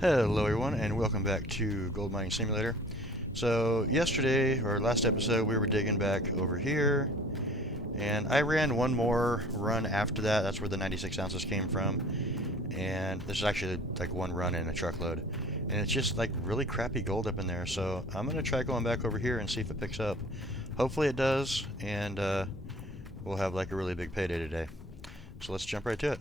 Hello everyone and welcome back to Gold Mining Simulator. So yesterday, or last episode, we were digging back over here and I ran one more run after that. That's where the 96 ounces came from, and this is actually like one run in a truckload, and it's just like really crappy gold up in there. So I'm gonna try going back over here and see if it picks up. Hopefully it does, and we'll have like a really big payday today. So let's jump right to it.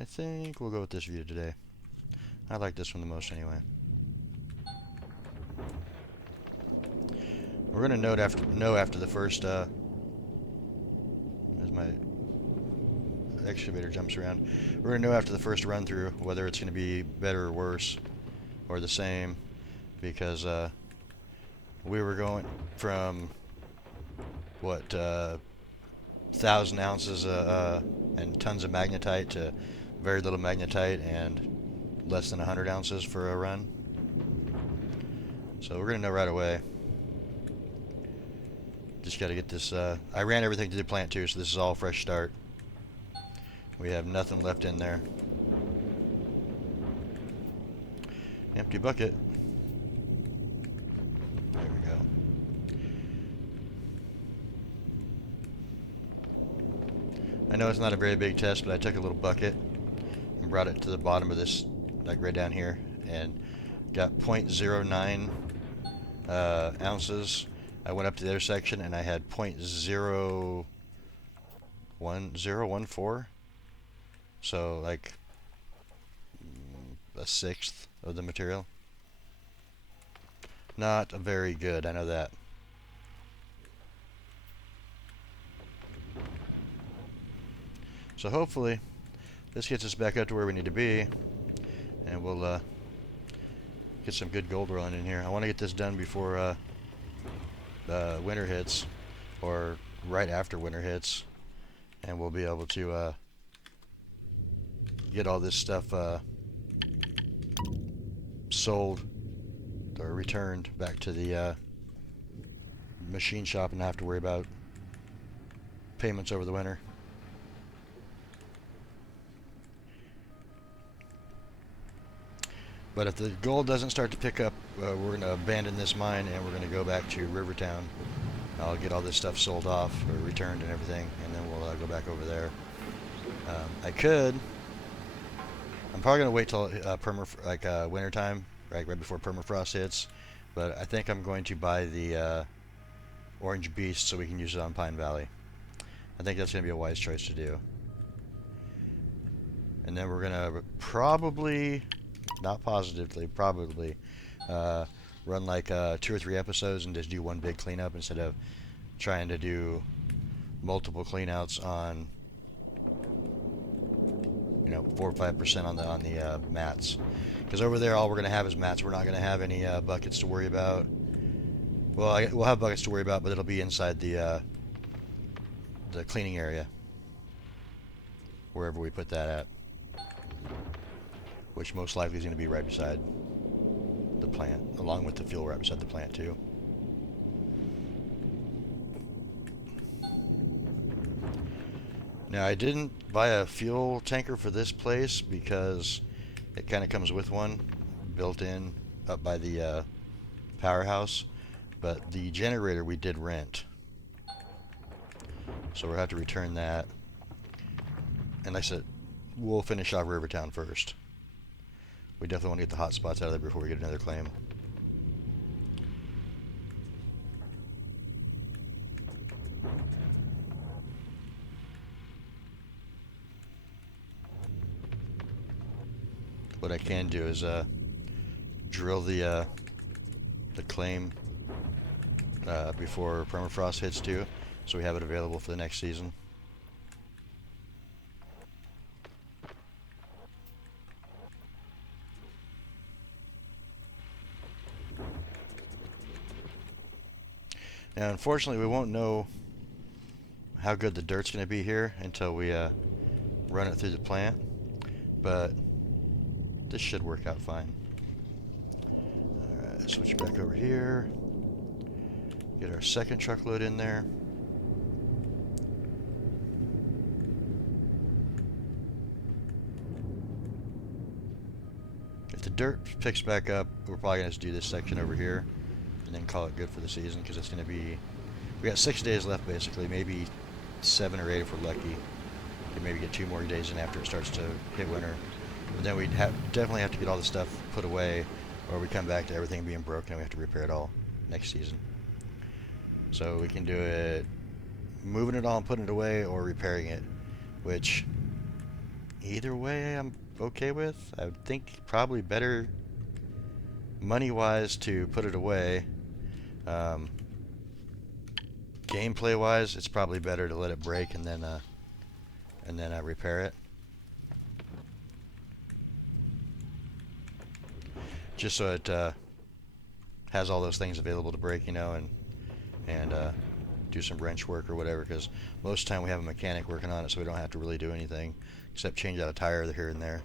I think we'll go with this view today. I like this one the most anyway. We're gonna know after the first as my excavator jumps around. We're gonna know after the first run through whether it's gonna be better or worse or the same, because we were going from what 1,000 ounces and tons of magnetite to very little magnetite and less than 100 ounces for a run. So we're gonna know right away. Just got to get this. I ran everything to the plant too, so this is all fresh start. We have nothing left in there. Empty bucket. There we go. I know it's not a very big test, but I took a little bucket and brought it to the bottom of this, like right down here, and got 0.09 ounces. I went up to the other section and I had 0.01014, so like a sixth of the material. Not very good, I know that. So hopefully this gets us back up to where we need to be, and we'll get some good gold rolling in here. I want to get this done before winter hits, or right after winter hits, and we'll be able to get all this stuff sold or returned back to the machine shop and not have to worry about payments over the winter. But if the gold doesn't start to pick up, we're going to abandon this mine and we're going to go back to Rivertown. I'll get all this stuff sold off or returned and everything, and then we'll go back over there. I'm probably going to wait till winter time, right before permafrost hits. But I think I'm going to buy the Orange Beast so we can use it on Pine Valley. I think that's going to be a wise choice to do. And then we're going to probably, not positively, probably run like 2 or 3 episodes and just do one big cleanup instead of trying to do multiple cleanouts on 4 or 5% on the mats. Because over there, all we're going to have is mats. We're not going to have any buckets to worry about. Well, we'll have buckets to worry about, but it'll be inside the cleaning area, wherever we put that at, which most likely is going to be right beside the plant, along with the fuel right beside the plant too. Now, I didn't buy a fuel tanker for this place because it kind of comes with one built in up by the powerhouse, but the generator we did rent, so we'll have to return that. And like I said, we'll finish off Rivertown first. We definitely want to get the hot spots out of there before we get another claim. What I can do is drill the claim before permafrost hits too, so we have it available for the next season. Now, unfortunately, we won't know how good the dirt's going to be here until we run it through the plant, but this should work out fine. Alright, switch back over here. Get our second truckload in there. if the dirt picks back up, we're probably going to do this section over here and then call it good for the season, because it's going to be, we got 6 days left basically, maybe 7 or 8 if we're lucky. We maybe get 2 more days in after it starts to hit winter. But then we'd definitely have to get all the stuff put away, or we come back to everything being broken and we have to repair it all next season. So we can do it moving it all and putting it away, or repairing it, which either way I'm okay with. I would think probably better money-wise to put it away. Gameplay-wise, it's probably better to let it break and then repair it. Just so it has all those things available to break, you know, and do some wrench work or whatever, because most of the time we have a mechanic working on it, so we don't have to really do anything except change out a tire here and there.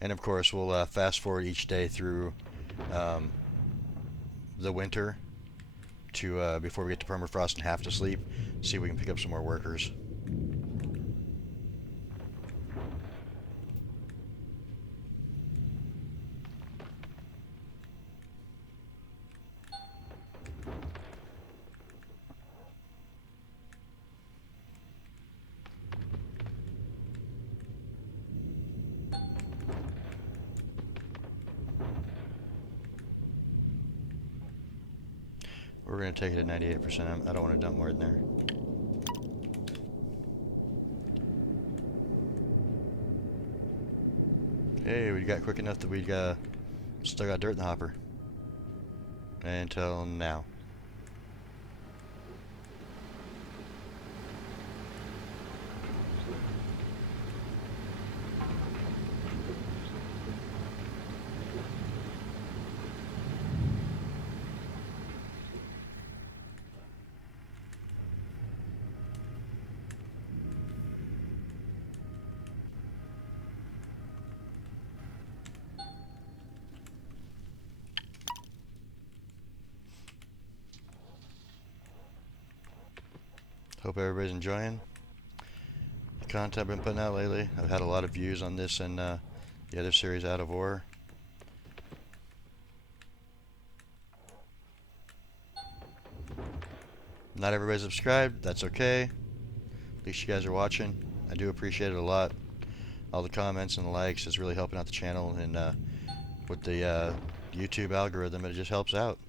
And of course we'll fast forward each day through the winter to before we get to permafrost and have to sleep, see if we can pick up some more workers. We're going to take it at 98%. I don't want to dump more in there. Hey, we got quick enough that we still got dirt in the hopper. Until now. Hope everybody's enjoying the content I've been putting out lately. I've had a lot of views on this and the other series, Out of Ore. Not everybody's subscribed. That's okay. At least you guys are watching. I do appreciate it a lot. All the comments and the likes is really helping out the channel, and with the YouTube algorithm, it just helps out.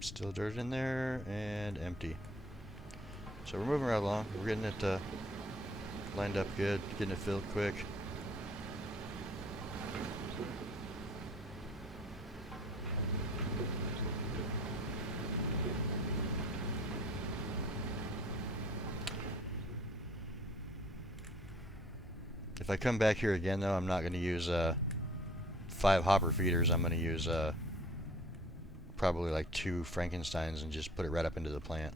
Still dirt in there and empty. So we're moving right along. We're getting it lined up good, getting it filled quick. If I come back here again though, I'm not going to use 5 hopper feeders. I'm going to use probably like 2 Frankensteins and just put it right up into the plant.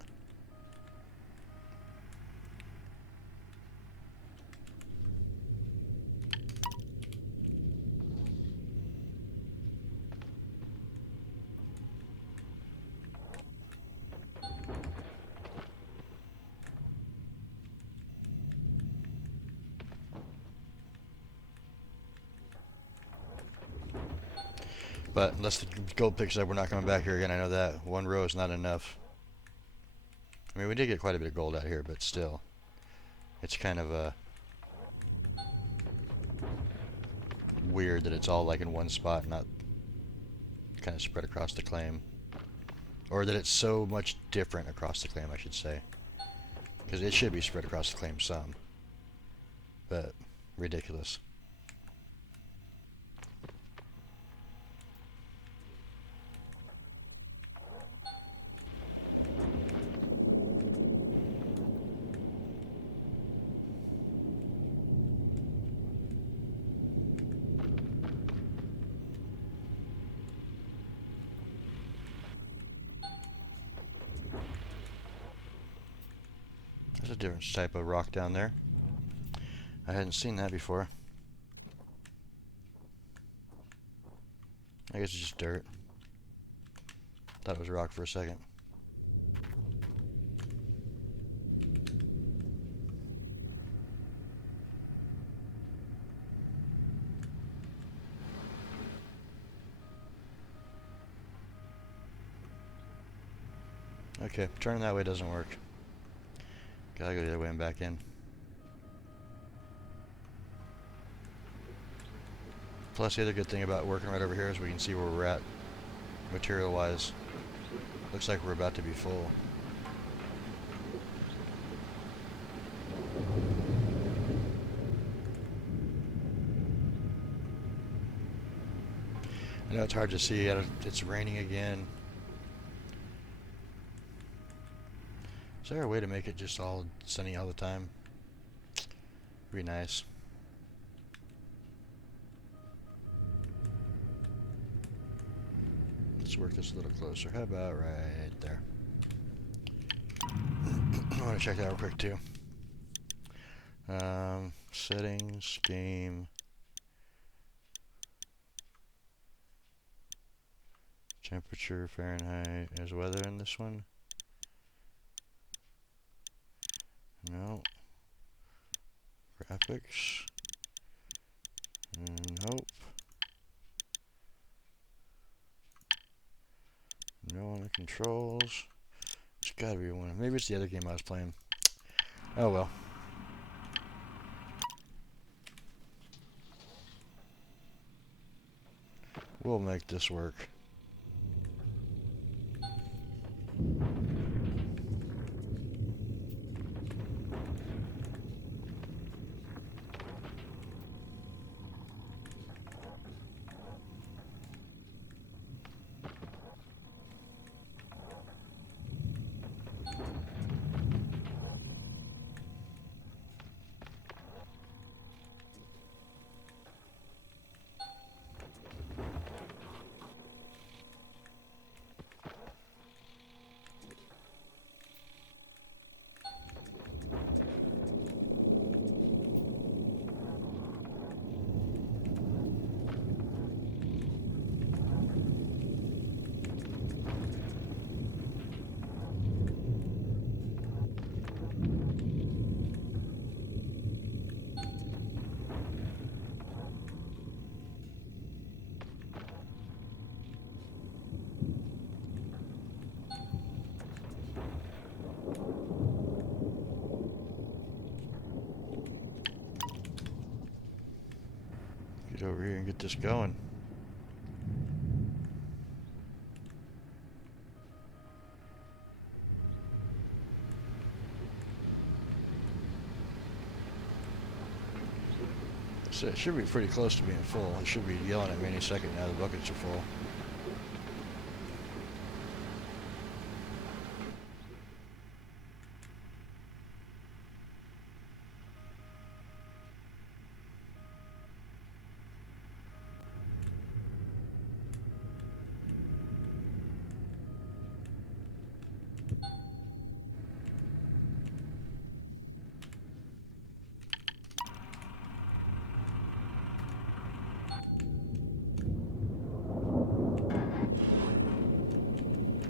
But unless the gold picks up, we're not coming back here again. I know that. 1 row is not enough. I mean, we did get quite a bit of gold out here, but still. It's kind of weird that it's all like in one spot, not kind of spread across the claim. Or that it's so much different across the claim, I should say. Because it should be spread across the claim some. But ridiculous. There's a different type of rock down there. I hadn't seen that before. I guess it's just dirt. Thought it was rock for a second. Okay, turning that way doesn't work. Gotta go the other way and back in. Plus, the other good thing about working right over here is we can see where we're at, material-wise. Looks like we're about to be full. I know it's hard to see. It's raining again. Is there a way to make it just all sunny all the time? Be nice. Let's work this a little closer. How about right there? I want to check that real quick too. Settings, game, temperature, Fahrenheit. Is weather in this one? No. Graphics. Nope. No on the controls. It's gotta be one. Maybe it's the other game I was playing. Oh well. We'll make this work. Get over here and get this going. So it should be pretty close to being full. It should be yelling at me any second now the buckets are full.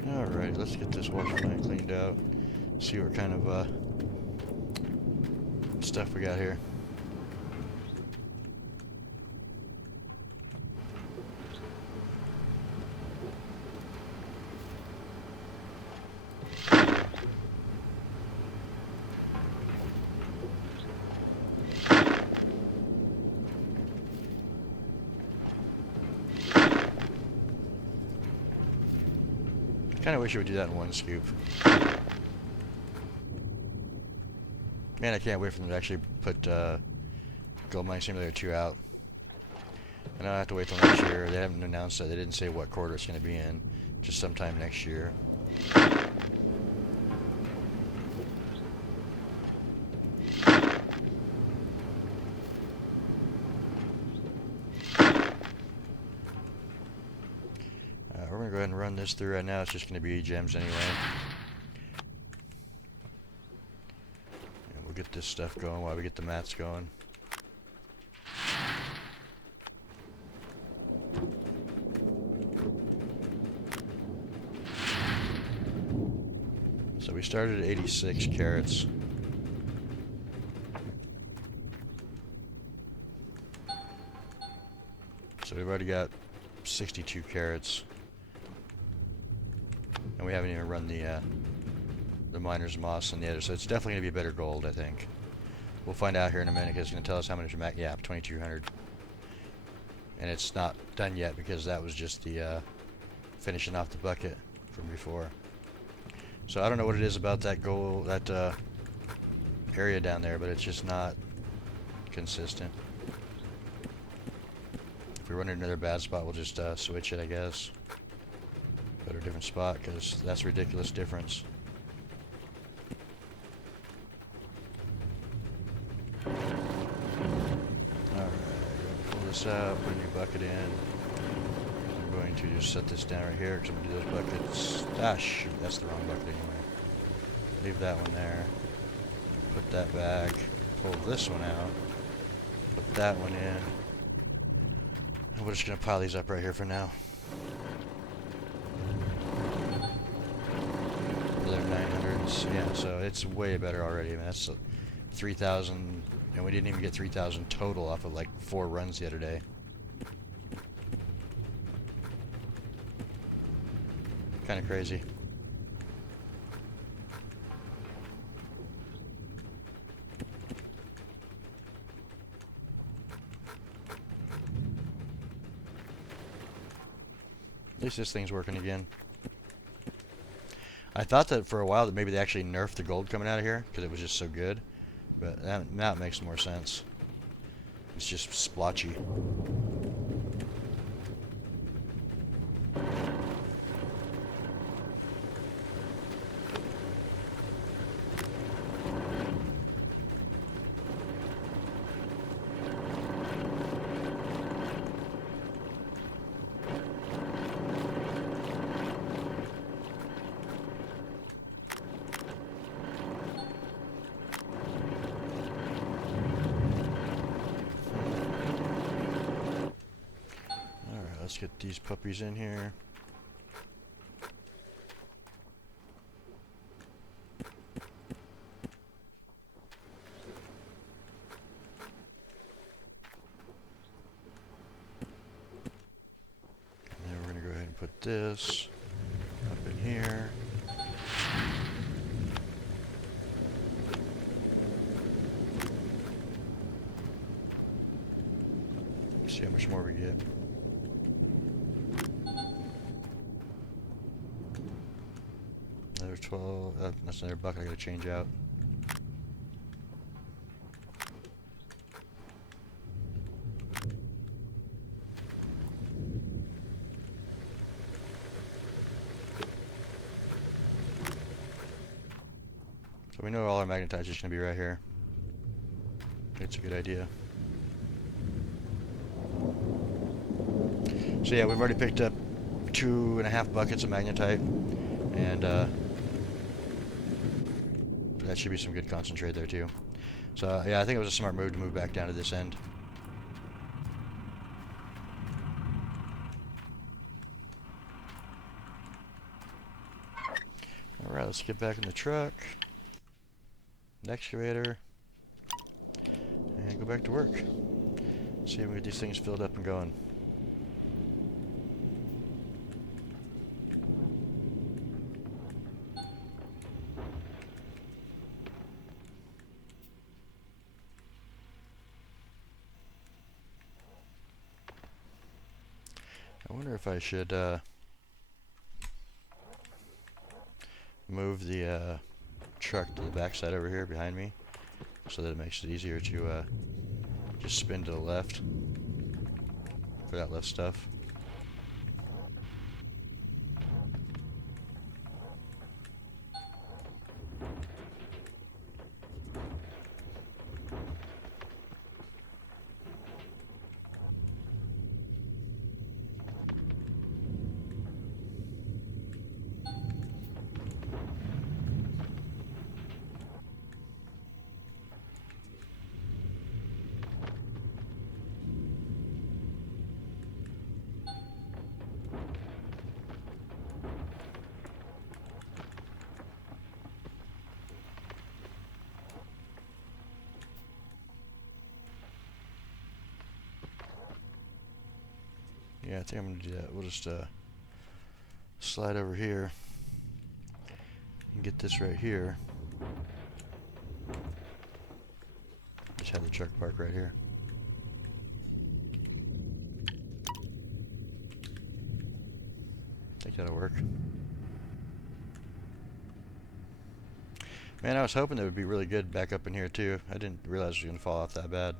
Alright, let's get this washer line cleaned out. See what kind of stuff we got here. Kind of wish you would do that in one scoop. Man, I can't wait for them to actually put Gold Mining Simulator 2 out. And I don't have to wait till next year. They haven't announced that. They didn't say what quarter it's going to be in. Just sometime next year. We're going to go ahead and run this through right now. It's just going to be gems anyway. And we'll get this stuff going while we get the mats going. So we started at 86 carats. So we've already got 62 carats. And we haven't even run the miner's moss on the other, so it's definitely going to be better gold, I think. We'll find out here in a minute because it's going to tell us how much yeah, 2200. And it's not done yet because that was just the finishing off the bucket from before. So I don't know what it is about that gold, that area down there, but it's just not consistent. If we run into another bad spot, we'll just switch it, I guess. Go to a different spot, because that's a ridiculous difference. Alright, pull this out, put a new bucket in. I'm going to just set this down right here, because I'm going to do those buckets. Ah, shoot, that's the wrong bucket anyway. Leave that one there. Put that back. Pull this one out. Put that one in. And we're just going to pile these up right here for now. They're 900s, yeah, so it's way better already. I mean, that's 3,000, and we didn't even get 3,000 total off of like 4 runs the other day. Kind of crazy. At least this thing's working again. I thought that for a while that maybe they actually nerfed the gold coming out of here because it was just so good, but now it makes more sense. It's just splotchy. Let's get these puppies in here. And then we're going to go ahead and put this up in here. See how much more we get. Another 12. That's another bucket I gotta change out. So we know all our magnetite is gonna be right here. It's a good idea. So yeah, we've already picked up 2.5 buckets of magnetite, and that should be some good concentrate there too. So yeah, I think it was a smart move to move back down to this end. Alright, let's get back in the truck, the excavator, and go back to work. See if we can get these things filled up and going. I wonder if I should move the truck to the backside over here behind me. so that it makes it easier to just spin to the left for that left stuff. Yeah, I think I'm gonna do that. We'll just slide over here and get this right here. Just have the truck park right here. I think that'll work. Man, I was hoping that would be really good back up in here too. I didn't realize it was gonna fall off that bad.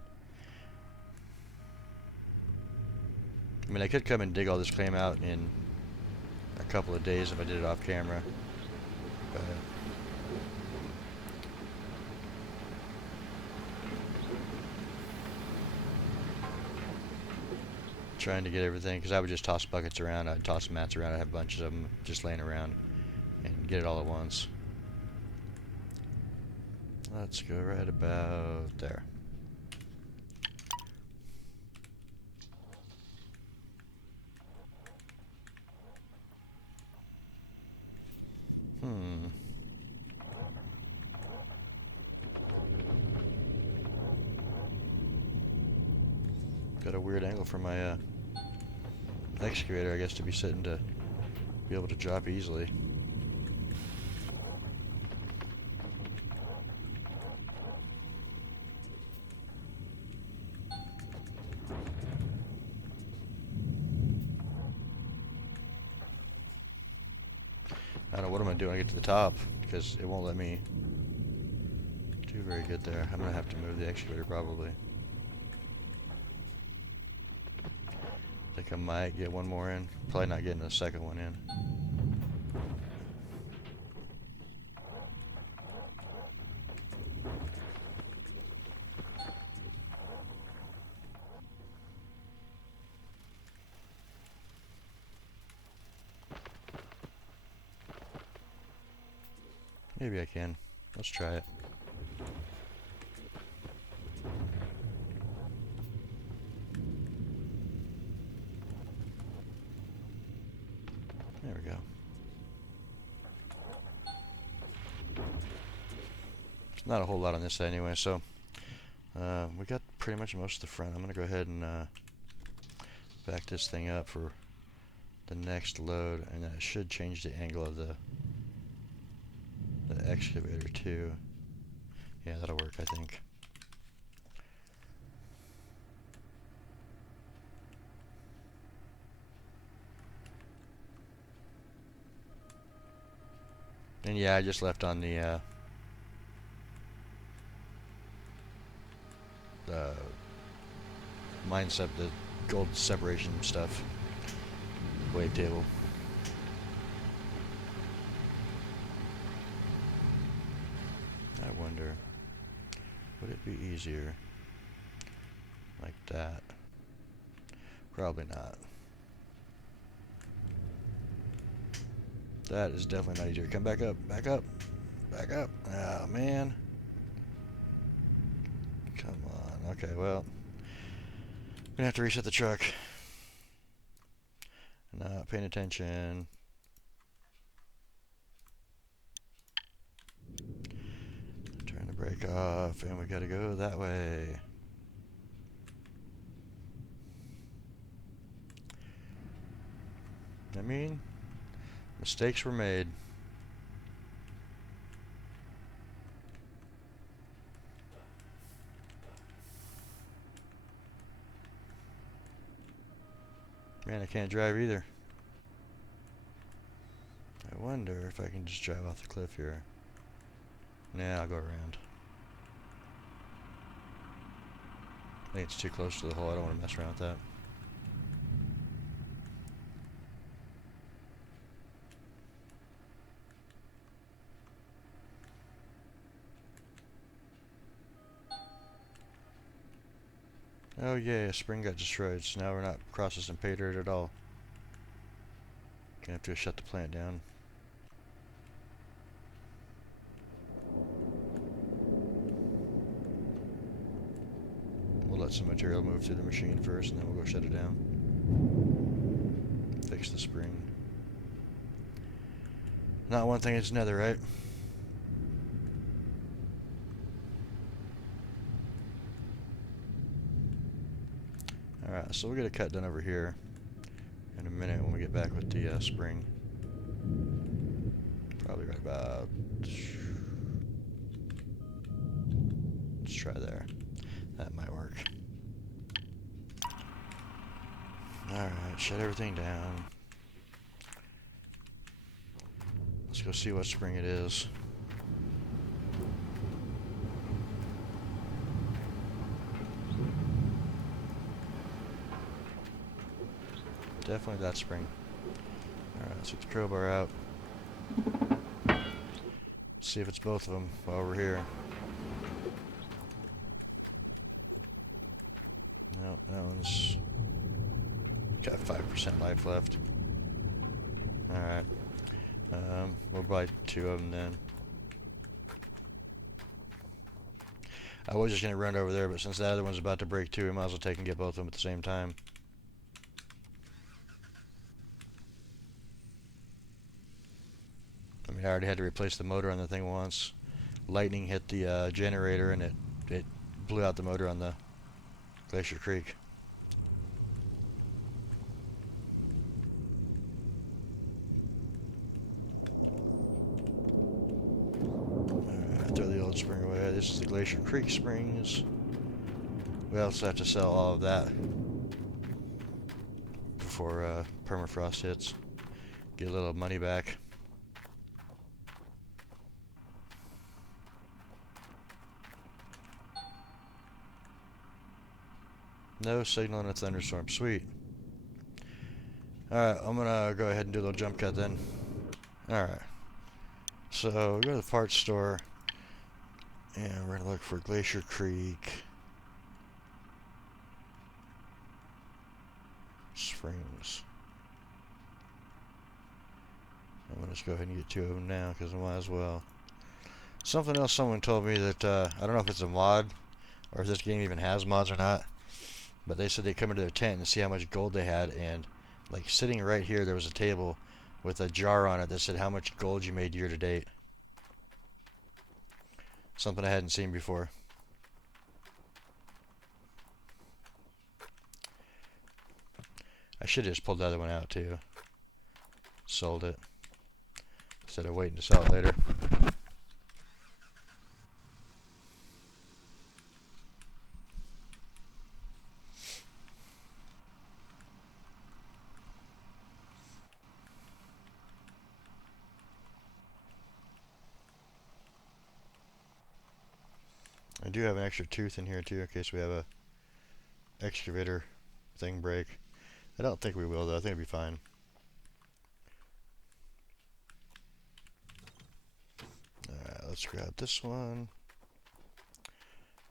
I mean, I could come and dig all this claim out in a couple of days if I did it off camera. But trying to get everything, because I would just toss buckets around, I'd toss mats around, I'd have bunches of them just laying around and get it all at once. Let's go right about there. Got a weird angle for my excavator, I guess, to be sitting to be able to drop easily. I don't know what am I doing when I get to the top, because it won't let me do very good there. I'm gonna have to move the excavator probably. I think I might get one more in. Probably not getting the second one in. Maybe I can. Let's try it. There we go. It's not a whole lot on this side anyway, so we got pretty much most of the front. I'm gonna go ahead and back this thing up for the next load, and that should change the angle of the excavator too. Yeah, that'll work, I think. And yeah, I just left on the mindset, the gold separation stuff, wave table. I wonder, would it be easier like that? Probably not. That is definitely not easier. Come back up, back up, back up. Oh, man. Come on. Okay, well, I'm gonna have to reset the truck. Not paying attention. Turn the brake off, and we gotta go that way. I mean, mistakes were made. Man, I can't drive either. I wonder if I can just drive off the cliff here. Nah, I'll go around. I think it's too close to the hole. I don't want to mess around with that. Oh yeah, a spring got destroyed, so now we're not processing pay dirt at all. Gonna have to shut the plant down. We'll let some material move through the machine first, and then we'll go shut it down. Fix the spring. Not one thing, it's another, right? Alright, so we'll get a cut done over here in a minute when we get back with the spring. Probably right about... Let's try there. That might work. Alright, shut everything down. Let's go see what spring it is. Definitely that spring. Alright, let's get the crowbar out. See if it's both of them while we're here. Nope, that one's got 5% life left. Alright. We'll buy 2 of them then. I was just going to run over there, but since the other one's about to break too, we might as well take and get both of them at the same time. I mean, I already had to replace the motor on the thing once. Lightning hit the generator and it blew out the motor on the Glacier Creek. Throw the old spring away. This is the Glacier Creek springs. We also have to sell all of that before permafrost hits. Get a little money back. No signal in a thunderstorm. Sweet. Alright, I'm gonna go ahead and do a little jump cut then. Alright. So, we go to the parts store. And we're gonna look for Glacier Creek springs. I'm gonna just go ahead and get 2 of them now because I might as well. Something else someone told me that, I don't know if it's a mod or if this game even has mods or not, but they said they come into their tent and see how much gold they had, and like sitting right here there was a table with a jar on it that said how much gold you made year to date. Something I hadn't seen before. I should have just pulled the other one out too. Sold it. Instead of waiting to sell it later. I do have an extra tooth in here too in case we have a excavator thing break. I don't think we will though. I think it'll be fine. Alright, let's grab this one.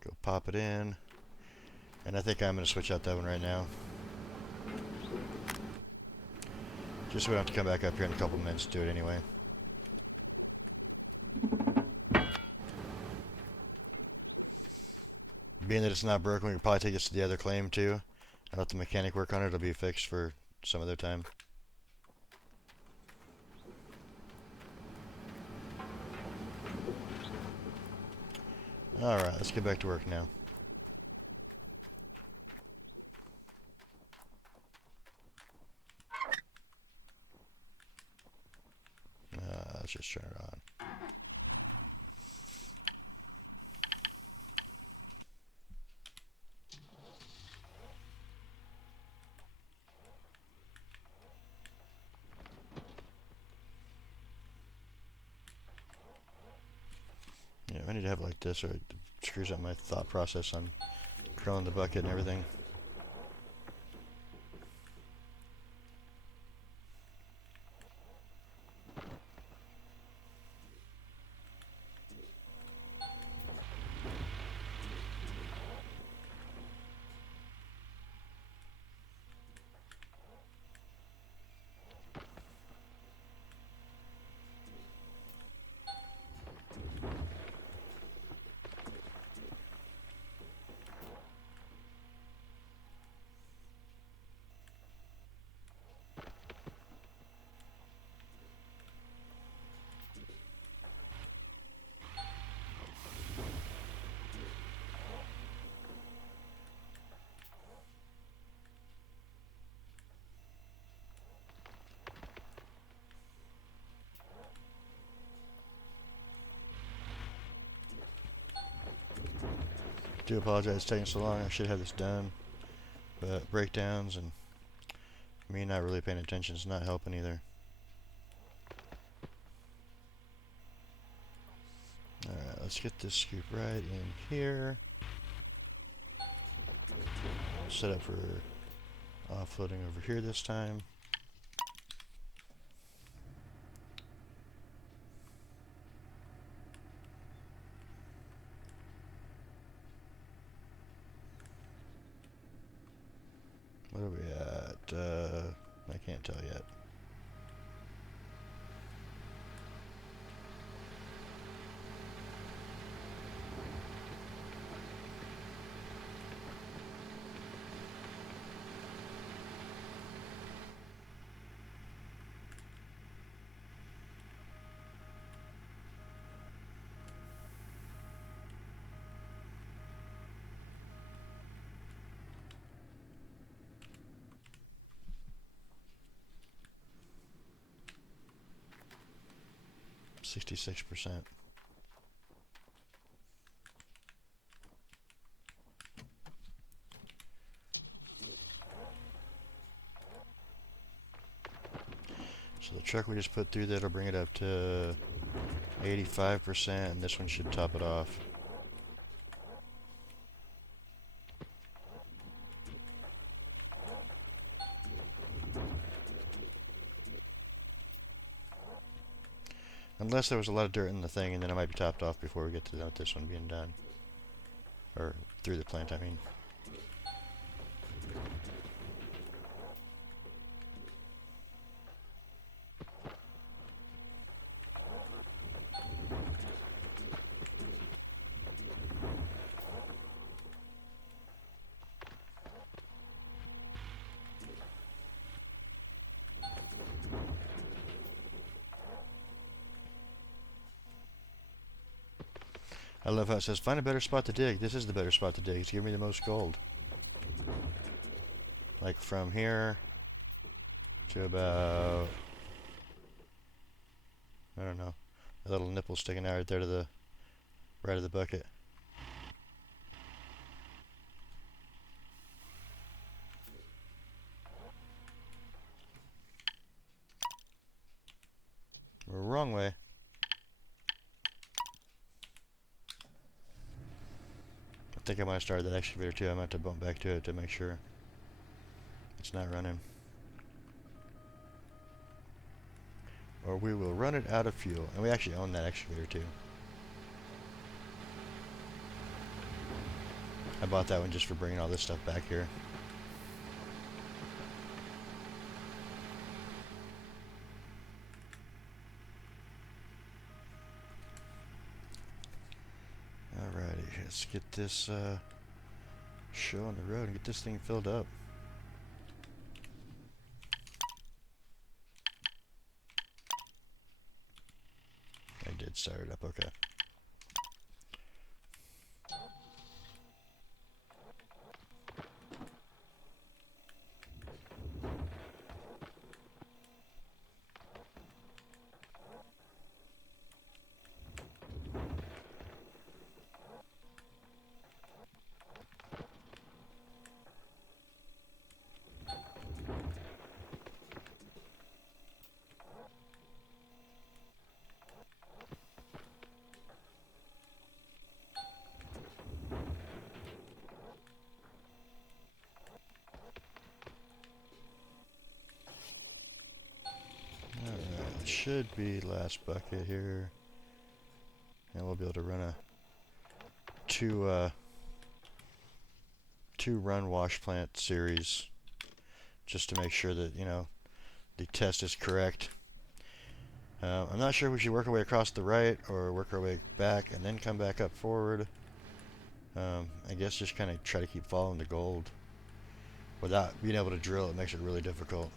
Go pop it in. And I think I'm going to switch out that one right now. Just so we don't have to come back up here in a couple minutes to do it anyway. Being that it's not broken, we can probably take this to the other claim too. I'll let the mechanic work on it. It'll be fixed for some other time. Alright, let's get back to work now. Let's just turn it on. Yeah, I need to have it like this or it screws up my thought process on curling the bucket and everything. Do apologize it's taking so long. I should have this done. But breakdowns and me not really paying attention is not helping either. Alright, let's get this scoop right in here. Set up for offloading over here this time. What are we at? I can't tell yet. $66%. So the truck we just put through that'll bring it up to 85%, and this one should top it off. Unless there was a lot of dirt in the thing, and then it might be topped off before we get to this one being done. Or through the plant, I mean. I love how it says, find a better spot to dig. This is the better spot to dig. It's giving me the most gold. Like from here to about, I don't know, a little nipple sticking out right there to the right of the bucket. Wrong way. I think I might have started that excavator too. I might have to bump back to it to make sure it's not running. Or we will run it out of fuel. And we actually own that excavator too. I bought that one just for bringing all this stuff back here. Alrighty, let's get this show on the road and get this thing filled up. I did start it up, okay. should be last bucket here. And we'll be able to run a two run wash plant series just to make sure that, you know, the test is correct. I'm not sure if we should work our way across the right or work our way back and then come back up forward. I guess just kind of try to keep following the gold. Without being able to drill, it makes it really difficult.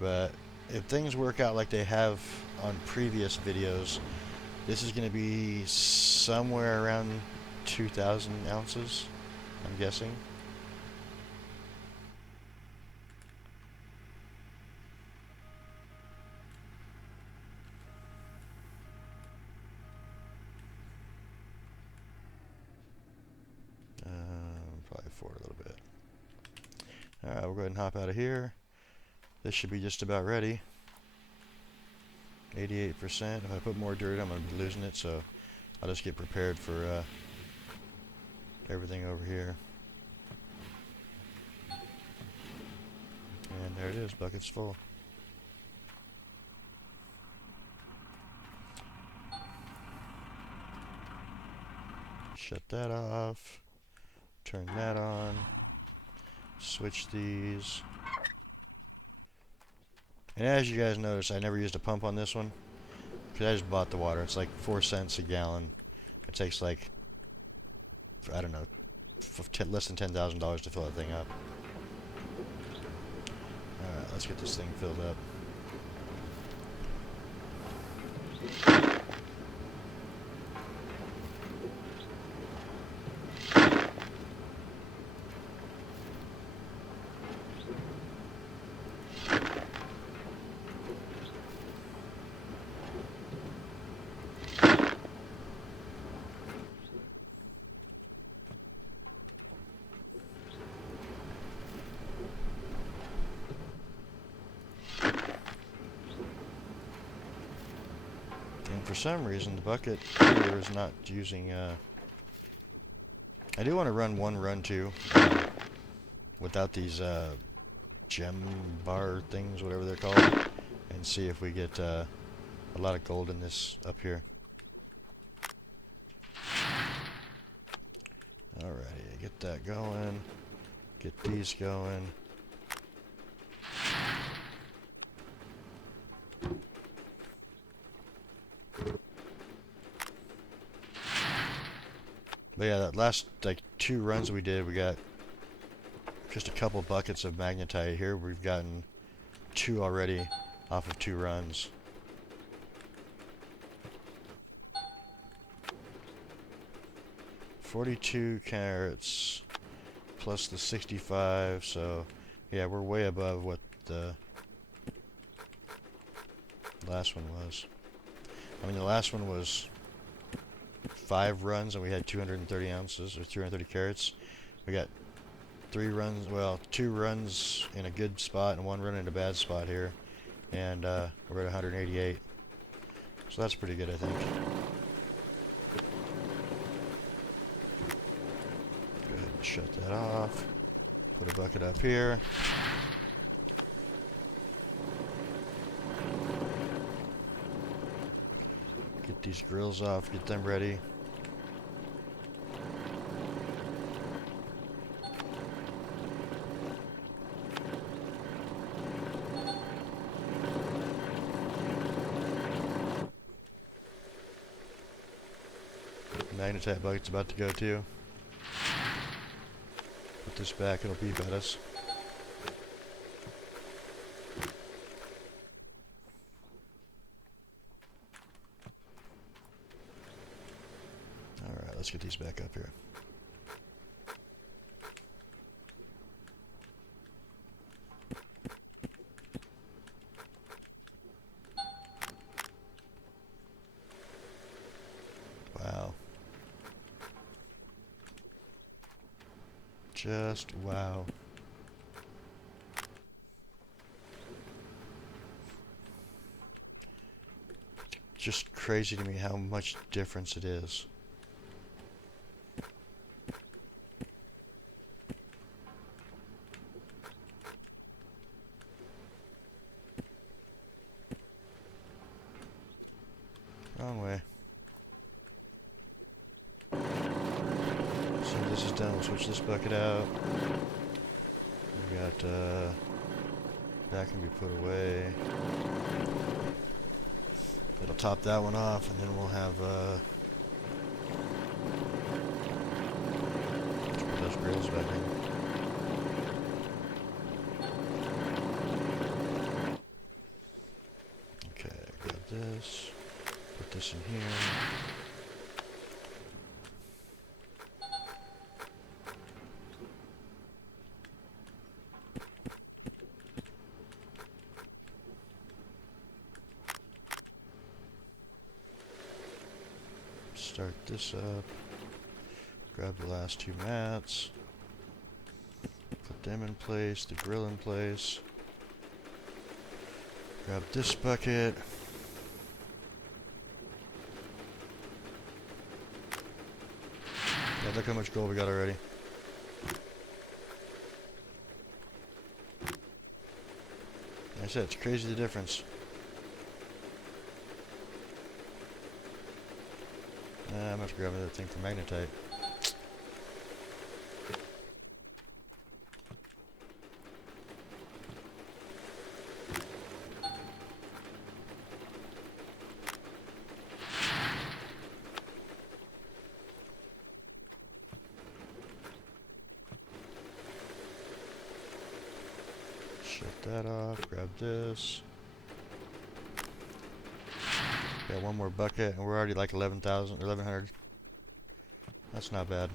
But if things work out like they have on previous videos, this is going to be somewhere around 2,000 ounces, I'm guessing. Probably forward a little bit. Alright, we'll go ahead and hop out of here. This should be just about ready. 88%. If I put more dirt, I'm going to be losing it, so I'll just get prepared for everything over here. And there it is, bucket's full. Shut that off. Turn that on. Switch these. And as you guys notice, I never used a pump on this one, because I just bought the water. It's like 4 cents a gallon. It takes like, I don't know, less than $10,000 to fill that thing up. Alright, let's get this thing filled up. For some reason, the bucket here is not using, I do want to run one run too, without these, gem bar things, whatever they're called, and see if we get, a lot of gold in this up here. Alrighty, get that going, get these going. But yeah, that last like 2 runs we did, we got just a couple buckets of magnetite. Here we've gotten 2 already off of 2 runs. $42 carats plus the 65, so yeah, we're way above what the last one was. I mean, the last one was 5 runs and we had 230 ounces or 230 carats. We got 3 runs, well, 2 runs in a good spot and 1 run in a bad spot here, and we're at 188, so that's pretty good, I think. Go ahead and shut that off, put a bucket up here. Get these grills off, get them ready. Magnetite bucket's about to go too. Put this back, it'll beep at us. Alright, let's get these back up here. Wow. Just wow. Just crazy to me how much difference it is. Wrong way. So this is done. We'll switch this bucket out. We got that can be put away. It'll top that one off, and then we'll have let's put those grills back in. Okay, grab this. Put this in here. Start this up. Grab the last two mats. Put them in place, the grill in place. Grab this bucket. Yeah, look how much gold we got already. Like I said, it's crazy the difference. I'm gonna grab that thing for magnetite. Shut that off, grab this. Got one more bucket, and we're already like 11,000, 1,100. That's not bad.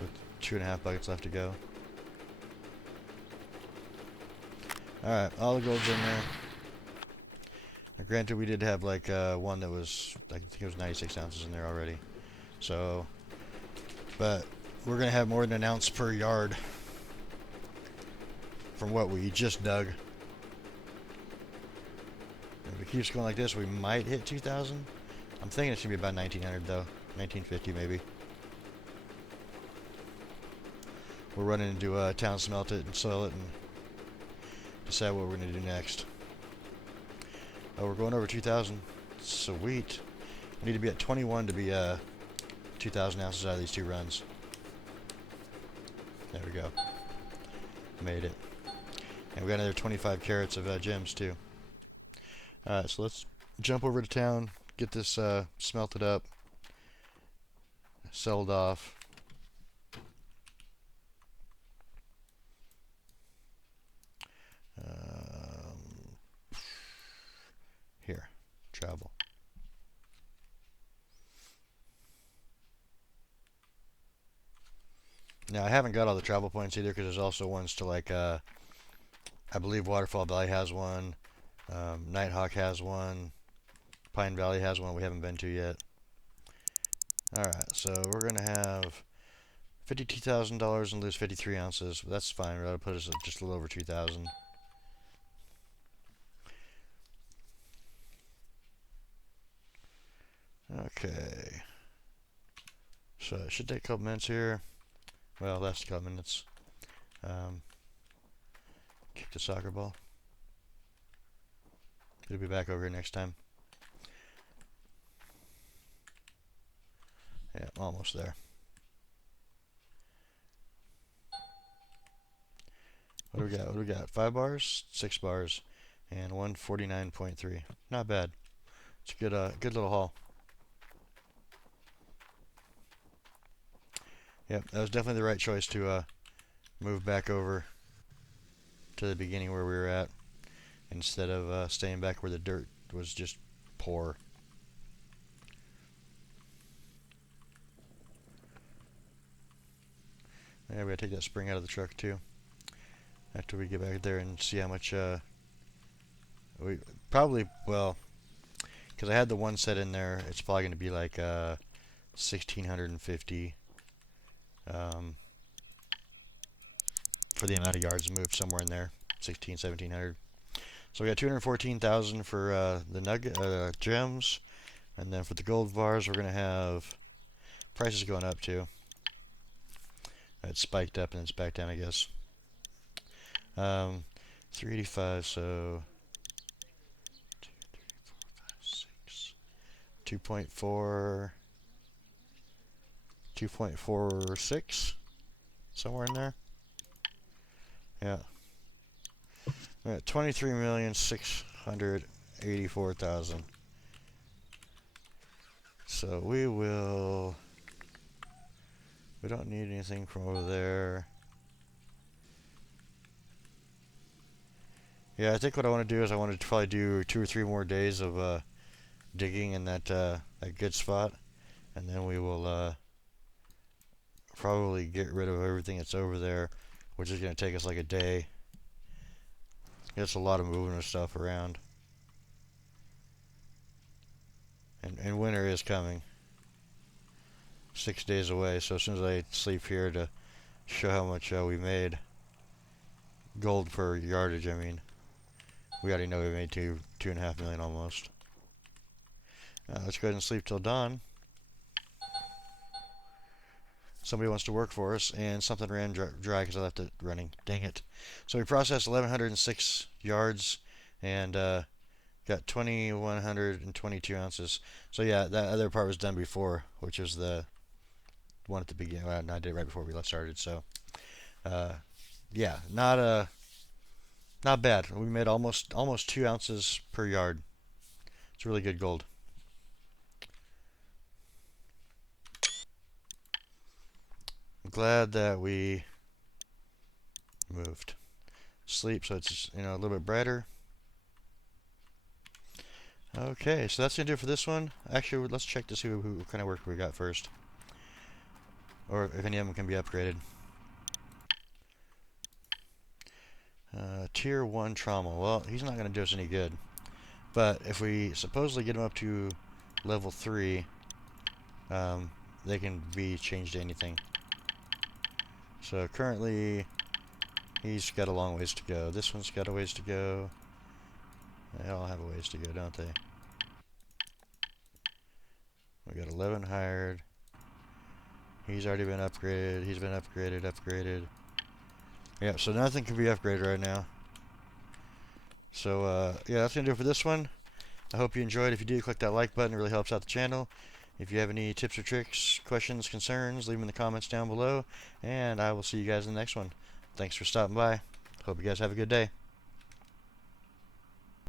With 2.5 buckets left to go. Alright, all the gold's in there. Now, granted, we did have like one that was, I think it was 96 ounces in there already. So, but we're going to have more than an ounce per yard from what we just dug. If it keeps going like this, we might hit 2,000. I'm thinking it should be about 1,900 though. 1,950 maybe. We're running into town, smelt it, and soil it, and decide what we're going to do next. Oh, we're going over 2,000. Sweet. We need to be at 21 to be 2,000 ounces out of these two runs. There we go. Made it. And we got another 25 carats of gems too. Alright, so let's jump over to town, get this smelted up, sold off. Here, travel. Now, I haven't got all the travel points either, because there's also ones to like, I believe Waterfall Valley has one. Nighthawk has one. Pine Valley has one we haven't been to yet. Alright, so we're going to have $52,000 and lose 53 ounces. That's fine. That'll put us at just a little over 2,000. Okay. So it should take a couple minutes here. Well, last couple minutes. Kick the soccer ball. It'll be back over here next time. Yeah, almost there. What do we got? What do we got? 5 bars, 6 bars, and 149.3. Not bad. It's a good little haul. Yep, that was definitely the right choice to move back over to the beginning where we were at, instead of staying back where the dirt was just poor. Yeah, we gotta take that spring out of the truck too. After we get back there and see how much we probably, well, because I had the one set in there, it's probably gonna be like 1,650 for the amount of yards moved, somewhere in there, 1,700. So we got 214,000 for the gems, and then for the gold bars, we're gonna have prices going up too. It spiked up and it's back down, I guess. 385, so 2, 3, 4, 5, 6. 2.4, 2.46, somewhere in there. Yeah. We're at 23,684,000. So we don't need anything from over there. Yeah, I think what I want to do is I want to probably do 2 or 3 more days of digging in that good spot, and then we will probably get rid of everything that's over there, which is going to take us like a day. It's a lot of moving of stuff around, and winter is coming. 6 days away, so as soon as I sleep here to show how much we made gold per yardage, I mean, we already know we made 2.5 million almost. Let's go ahead and sleep till dawn. Somebody wants to work for us, and something ran dry because I left it running. Dang it. So we processed 1,106 yards and got 2,122 ounces. So yeah, that other part was done before, which was the one at the beginning. Well, I did it right before we started. So yeah, not bad. We made almost 2 ounces per yard. It's really good gold. I'm glad that we moved. Sleep, so it's a little bit brighter. Okay, so that's gonna do it for this one. Actually, let's check to see what kind of work we got first, or if any of them can be upgraded. Tier 1 trauma. Well, he's not gonna do us any good. But if we supposedly get him up to level 3, they can be changed to anything. So currently, he's got a long ways to go. This one's got a ways to go. They all have a ways to go, don't they? We got 11 hired. He's already been upgraded. He's been upgraded. Yeah, so nothing can be upgraded right now. So, yeah, that's going to do it for this one. I hope you enjoyed. If you do, click that like button. It really helps out the channel. If you have any tips or tricks, questions, concerns, leave them in the comments down below. And I will see you guys in the next one. Thanks for stopping by. Hope you guys have a good day.